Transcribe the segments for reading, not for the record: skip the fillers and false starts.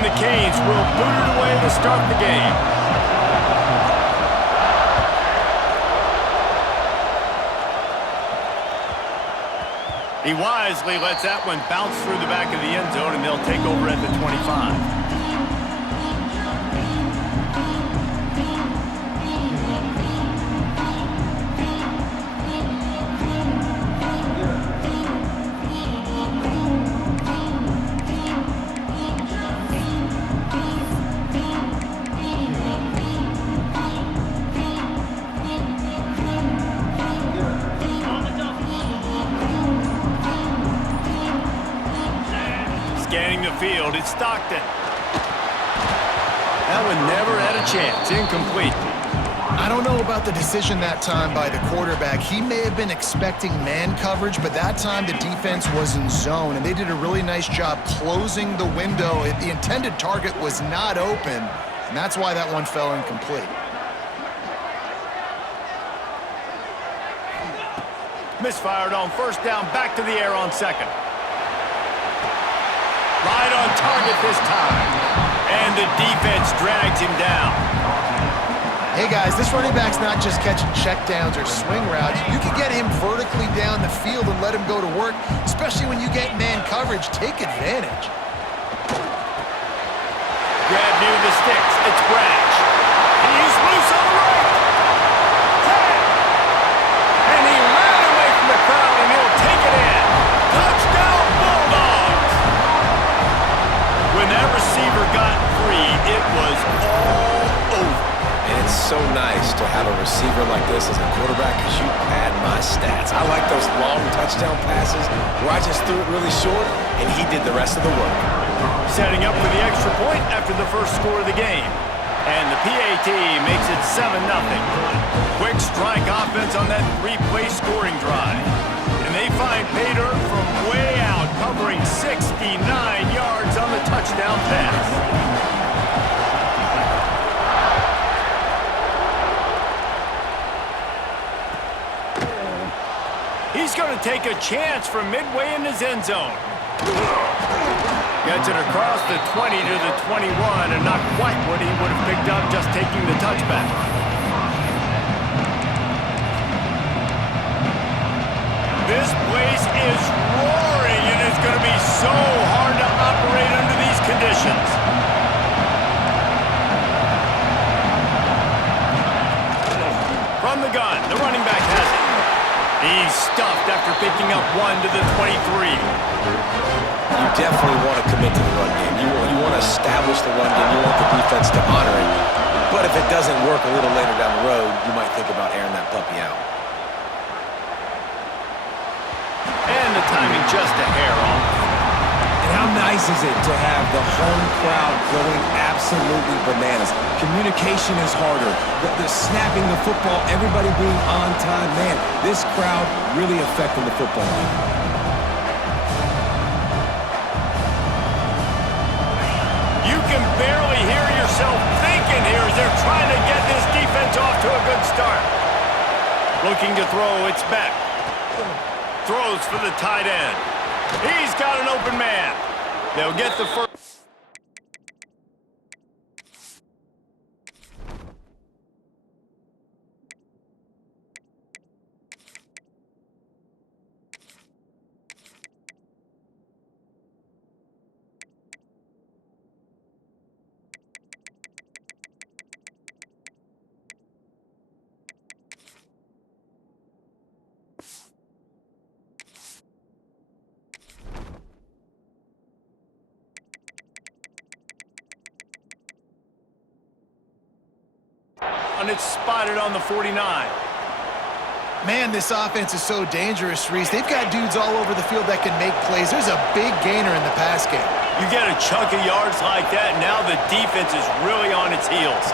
And the Canes will boot it away to start the game. He wisely lets that one bounce through the back of the end zone, and they'll take over at the 25. Scanning the field, it's Stockton. That one never had a chance. Incomplete. I don't know about the decision that time by the quarterback. He may have been expecting man coverage, but that time the defense was in zone, and they did a really nice job closing the window. The intended target was not open, and that's why that one fell incomplete. Misfired on first down, back to the air on second. Right on target this time. And the defense drags him down. Hey guys, this running back's not just catching checkdowns or swing routes. You can get him vertically down the field and let him go to work, especially when you get man coverage. Take advantage. Grab near the sticks. It's Brash. He's loose on the right. Tag. And he ran away from the crowd, and he'll take it in. Touchdown, Bulldogs. When that receiver got free, it was all over. And it's so nice to have a receiver like this as a quarterback because you pad my stats. I like those long touchdown passes where I just threw it really short and he did the rest of the work. Setting up for the extra point after the first score of the game. And the PAT makes it 7-0. Quick strike offense on that three-play scoring drive. And they find pay dirt from way out, covering 69 yards on the touchdown pass. He's going to take a chance from midway in his end zone. Gets it across the 20 to the 21, and not quite what he would have picked up just taking the touchback. This place is roaring, and it's going to be so hard to operate under these conditions. From the gun, the running back has it. He's stuffed after picking up one to the 23. You definitely want to commit to the run game. You want to establish the run game. You want the defense to honor it. But if it doesn't work a little later down the road, you might think about airing that puppy out. And the timing just a hair off. And how nice is it to have the home crowd going absolutely bananas? Communication is harder. The snapping the football, everybody being on time. Man, this crowd really affecting the football game. You can barely hear yourself thinking here as they're trying to get this defense off to a good start. Looking to throw, it's Beck. Throws for the tight end. He's got an open man. They'll get the first. And it's spotted on the 49. Man, this offense is so dangerous, Reese. They've got dudes all over the field that can make plays. There's a big gainer in the pass game. You get a chunk of yards like that, now the defense is really on its heels.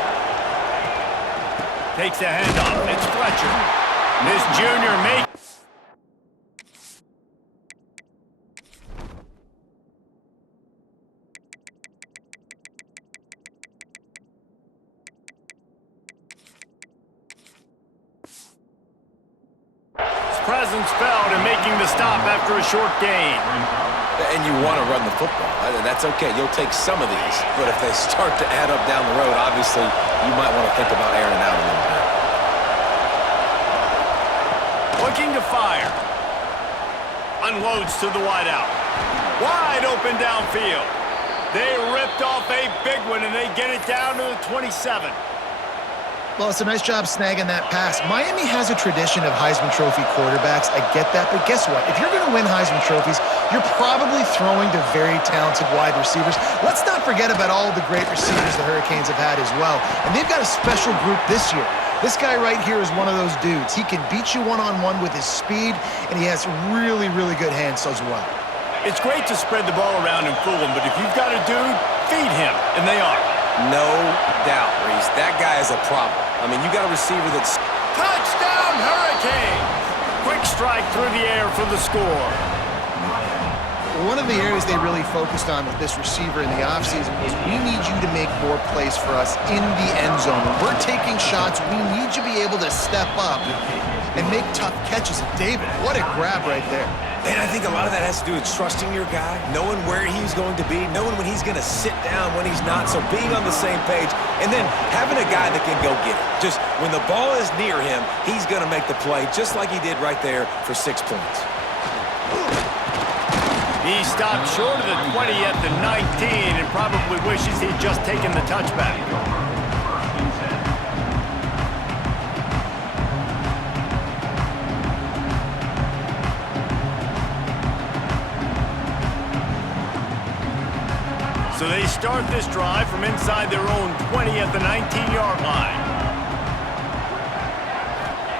Takes the handoff. It's Fletcher. This junior makes. Presence felt and making the stop after a short gain. And you want to run the football. That's okay. You'll take some of these. But if they start to add up down the road, obviously, you might want to think about airing out a little bit. Looking to fire. Unloads to the wideout. Wide open downfield. They ripped off a big one, and they get it down to the 27. Well, it's a nice job snagging that pass. Miami has a tradition of Heisman Trophy quarterbacks. I get that, but guess what? If you're going to win Heisman Trophies, you're probably throwing to very talented wide receivers. Let's not forget about all the great receivers the Hurricanes have had as well. And they've got a special group this year. This guy right here is one of those dudes. He can beat you one-on-one with his speed, and he has really, really good hands as well. It's great to spread the ball around and fool him, but if you've got a dude, feed him, and they are. No doubt, Reese. That guy is a problem. I mean, you got a receiver that's... Touchdown, Hurricanes! Quick strike through the air for the score. One of the areas they really focused on with this receiver in the offseason was we need you to make more plays for us in the end zone. When we're taking shots, we need you to be able to step up and make tough catches. And David, what a grab right there. And I think a lot of that has to do with trusting your guy, knowing where he's going to be, knowing when he's going to sit down, when he's not, so being on the same page, and then having a guy that can go get it. Just when the ball is near him, he's going to make the play, just like he did right there for 6 points. He stopped short of the 20 at the 19 and probably wishes he'd just taken the touchback. So they start this drive from inside their own 20 at the 19-yard line.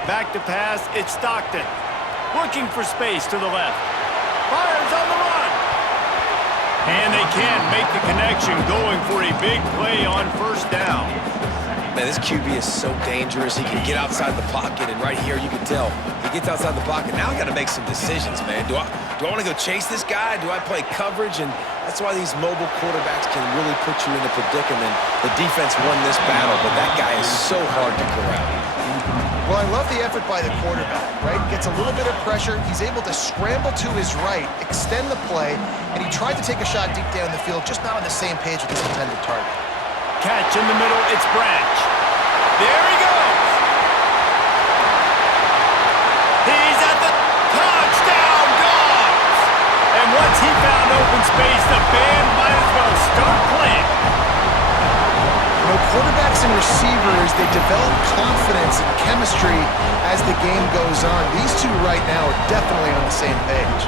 Back to pass, it's Stockton. Looking for space to the left. Fires on the run. And they can't make the connection, going for a big play on first down. Man, this QB is so dangerous. He can get outside the pocket, and right here you can tell he gets outside the pocket. Now I got to make some decisions, man. Do I want to go chase this guy? Do I play coverage? And that's why these mobile quarterbacks can really put you in a predicament. The defense won this battle, but that guy is so hard to corral. Well, I love the effort by the quarterback, right? Gets a little bit of pressure. He's able to scramble to his right, extend the play, and he tried to take a shot deep down the field, just not on the same page with his intended target. Catch in the middle, it's Branch. There he goes. He's at the touchdown, Dogs. And once he found open space, the band might as well start playing. You know, quarterbacks and receivers, they develop confidence and chemistry as the game goes on. These two right now are definitely on the same page.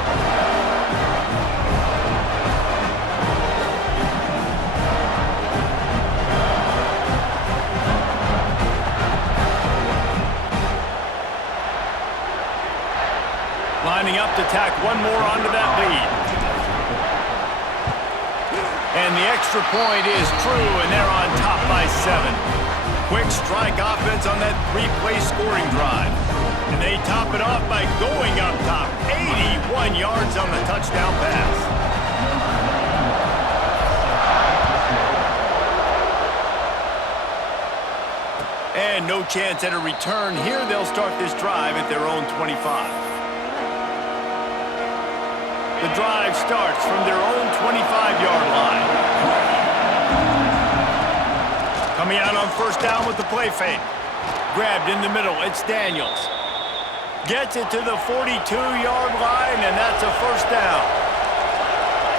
Lining up to tack one more onto that lead. And the extra point is true, and they're on top by 7. Quick strike offense on that 3-play scoring drive. And they top it off by going up top. 81 yards on the touchdown pass. And no chance at a return here. They'll start this drive at their own 25. The drive starts from their own 25-yard line. Coming out on first down with the play fake. Grabbed in the middle, it's Daniels. Gets it to the 42-yard line, and that's a first down.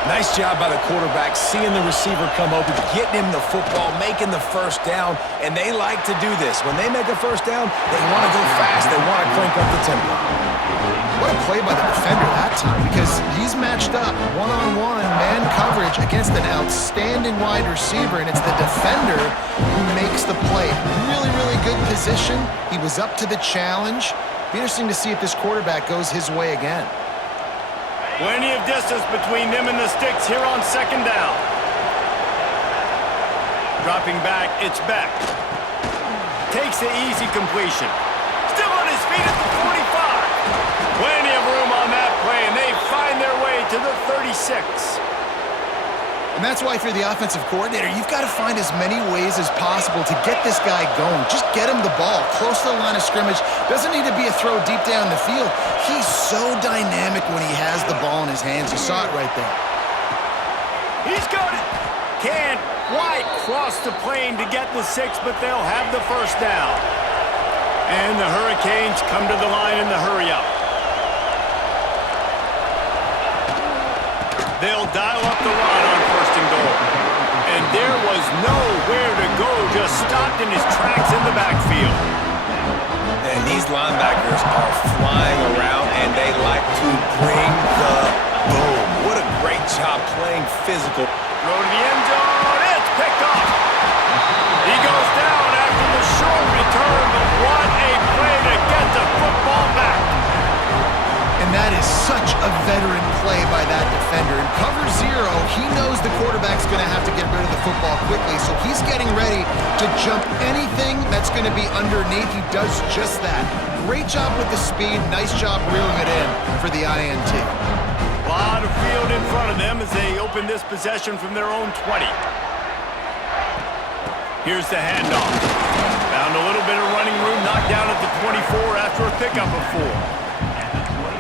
Nice job by the quarterback, seeing the receiver come open, getting him the football, making the first down, and they like to do this. When they make a first down, they want to go fast. They want to crank up the tempo. What a play by the defender that time, because he's matched up one-on-one man coverage against an outstanding wide receiver, and it's the defender who makes the play. Really, really good position. He was up to the challenge. Be interesting to see if this quarterback goes his way again. Plenty of distance between them and the sticks here on second down. Dropping back, it's Beck. Takes the easy completion. Still on his feet at the 45. Plenty of room on that play, and they find their way to the 36. And that's why if you're the offensive coordinator, you've got to find as many ways as possible to get this guy going. Just get him the ball close to the line of scrimmage. Doesn't need to be a throw deep down the field. He's so dynamic when he has the ball in his hands. You saw it right there. He's got it. Can't quite cross the plane to get the 6, but they'll have the first down. And the Hurricanes come to the line in the hurry-up. They'll dial up the run on 1st and goal. And there was nowhere to go, just stopped in his tracks in the backfield. And these linebackers are flying around, and they like to bring the boom. What a great job playing physical. Throw to the end zone. It's picked off. He goes down after the short return, but what a play to get the football back. And that is such a veteran play by that defender. In cover 0, he knows the quarterback's going to have to get rid of the football quickly, so he's getting ready to jump anything that's going to be underneath. He does just that. Great job with the speed. Nice job reeling it in for the INT. A lot of field in front of them as they open this possession from their own 20. Here's the handoff. Found a little bit of running room, knocked down at the 24 after a pickup of 4.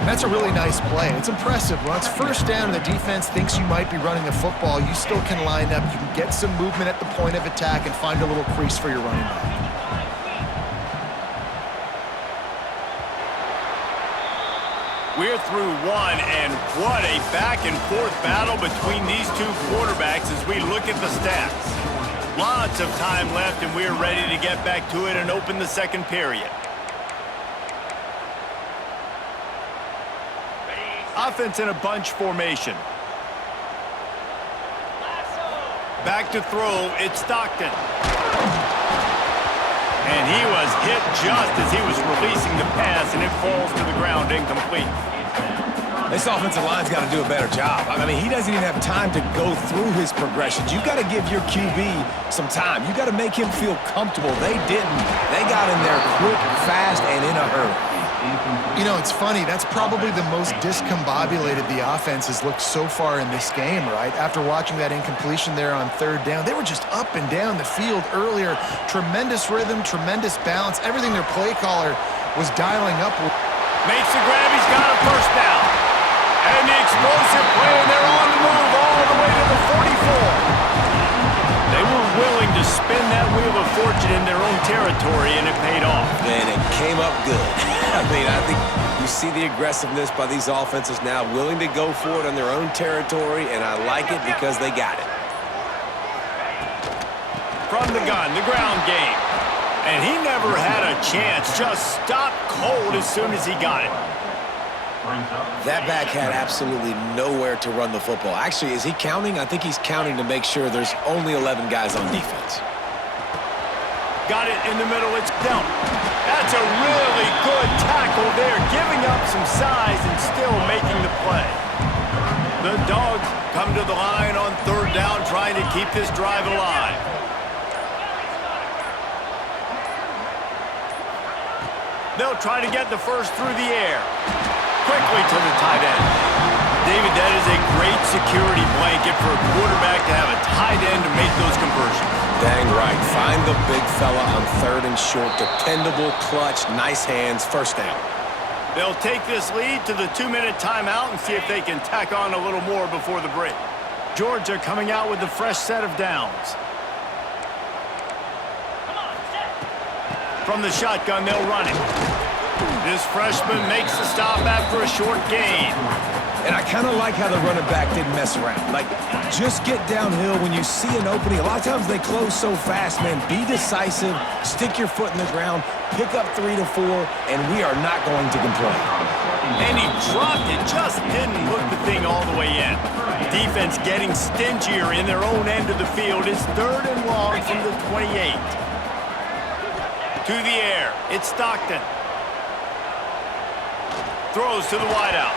That's a really nice play. It's impressive. When it's 1st down and the defense thinks you might be running the football, you still can line up. You can get some movement at the point of attack and find a little crease for your running back. We're through 1, and what a back-and-forth battle between these two quarterbacks as we look at the stats. Lots of time left, and we're ready to get back to it and open the 2nd period. Offense in a bunch formation. Back to throw, it's Stockton. And he was hit just as he was releasing the pass, and it falls to the ground incomplete. This offensive line's got to do a better job. I mean, he doesn't even have time to go through his progressions. You've got to give your QB some time. You've got to make him feel comfortable. They didn't. They got in there quick, fast, and in a hurry. You know, it's funny. That's probably the most discombobulated the offense has looked so far in this game, right? After watching that incompletion there on 3rd down, they were just up and down the field earlier. Tremendous rhythm, tremendous balance. Everything their play caller was dialing up with. Makes the grab. He's got a 1st down. And the explosive play, and they're on the move all the way to the 44. They were willing to spin that wheel of fortune in their own territory, and it paid off. And it came up good. I mean, I think you see the aggressiveness by these offenses now, willing to go for it on their own territory, and I like it because they got it. From the gun, the ground game. And he never had a chance, just stopped cold as soon as he got it. That back had absolutely nowhere to run the football. Actually, is he counting? I think he's counting to make sure there's only 11 guys on defense. Got it in the middle, it's down. That's a really good tackle there, giving up some size and still making the play. The Dogs come to the line on 3rd down, trying to keep this drive alive. They'll try to get the first through the air. Quickly to the tight end. David, that is a great security blanket for a quarterback to have a tight end to make those conversions. Dang right. Find the big fella on 3rd and short. Dependable, clutch, nice hands, 1st down. They'll take this lead to the 2-minute timeout and see if they can tack on a little more before the break. Georgia coming out with a fresh set of downs. From the shotgun, they'll run it. This freshman makes the stop after a short gain. And I kind of like how the running back didn't mess around. Like, just get downhill when you see an opening. A lot of times they close so fast, man. Be decisive, stick your foot in the ground, pick up 3 to 4, and we are not going to complain. And he dropped it, just didn't hook the thing all the way in. Defense getting stingier in their own end of the field. Is 3rd and long from the 28. To the air, it's Stockton. Throws to the wideout.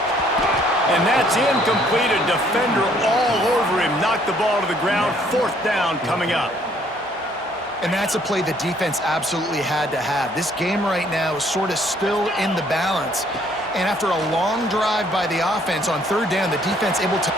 And that's incomplete. A defender all over him. Knocked the ball to the ground. 4th down coming up. And that's a play the defense absolutely had to have. This game right now is sort of still in the balance. And after a long drive by the offense on 3rd down, the defense able to